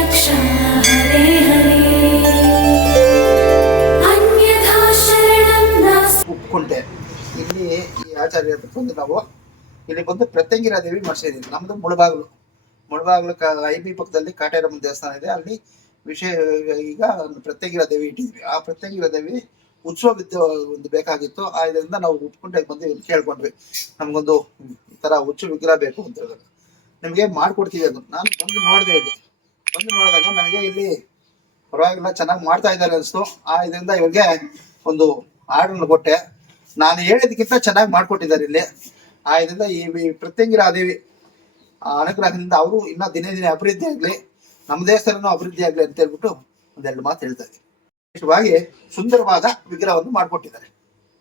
रक्ष हरे हरे अन्यथा शरणं नास्ति। ಉಪ್ಪುಕುಂಟೆ ಇಲ್ಲಿ ಈ ಆಚಾರ್ಯ ಬಂದು ನಾವು ಇಲ್ಲಿ ಬಂದು ಪ್ರತ್ಯಂಗಿರಾ ದೇವಿ ಮಾಡಿಸಿದ್ದೀವಿ. ನಮ್ದು ಮುಳಬಾಗ್ಲು IB ಪಕ್ಕದಲ್ಲಿ ಕಾಟೇರಮ್ಮ ದೇವಸ್ಥಾನ ಇದೆ. ಅಲ್ಲಿ ವಿಷಯ ಈಗ ಪ್ರತ್ಯಂಗಿರಾ ದೇವಿ ಇಟ್ಟಿದ್ವಿ. ಆ ಪ್ರತ್ಯಂಗಿರಾ ದೇವಿ ಉತ್ಸವ ಒಂದು ಬೇಕಾಗಿತ್ತು. ಇದರಿಂದ ನಾವು ಉಪ್ಪುಕುಂಟೆಗೆ ಬಂದು ಇಲ್ಲಿ ಕೇಳ್ಕೊಂಡ್ವಿ, ನಮ್ಗೊಂದು ಈ ತರ ಉತ್ಸವ ವಿಗ್ರಹ ಬೇಕು ಅಂತ ಹೇಳಿದ್ರು. ನಿಮ್ಗೆ ಮಾಡ್ಕೊಡ್ತೀವಿ ಅದು. ನಾನು ಬಂದು ನೋಡಿದೆ, ಇಲ್ಲಿ ಬಂದು ನೋಡಿದಾಗ ನನಗೆ ಇಲ್ಲಿ ಪರವಾಗಿಲ್ಲ ಚೆನ್ನಾಗಿ ಮಾಡ್ತಾ ಇದ್ದಾರೆ ಅನಿಸ್ತು. ಇದರಿಂದ ಇವ್ರಿಗೆ ಒಂದು ಆರ್ಡರ್ನ ಕೊಟ್ಟೆ. ನಾನು ಹೇಳಿದಕ್ಕಿಂತ ಚೆನ್ನಾಗಿ ಮಾಡ್ಕೊಟ್ಟಿದ್ದಾರೆ ಇಲ್ಲಿ. ಇದರಿಂದ ಈ ಪ್ರತ್ಯಂಗಿರಾ ದೇವಿ ಅನುಗ್ರಹದಿಂದ ಅವರು ಇನ್ನ ದಿನೇ ದಿನೇ ಅಭಿವೃದ್ಧಿ ಆಗ್ಲಿ, ನಮ್ಮ ದೇಶದಲ್ಲೂ ಅಭಿವೃದ್ಧಿ ಆಗ್ಲಿ ಅಂತ ಹೇಳ್ಬಿಟ್ಟು ಒಂದೆರಡು ಮಾತು ಹೇಳ್ತಾ ಇದ್ದೀನಿ. ವಿಶೇಷವಾಗಿ ಸುಂದರವಾದ ವಿಗ್ರಹವನ್ನು ಮಾಡಿಕೊಟ್ಟಿದ್ದಾರೆ.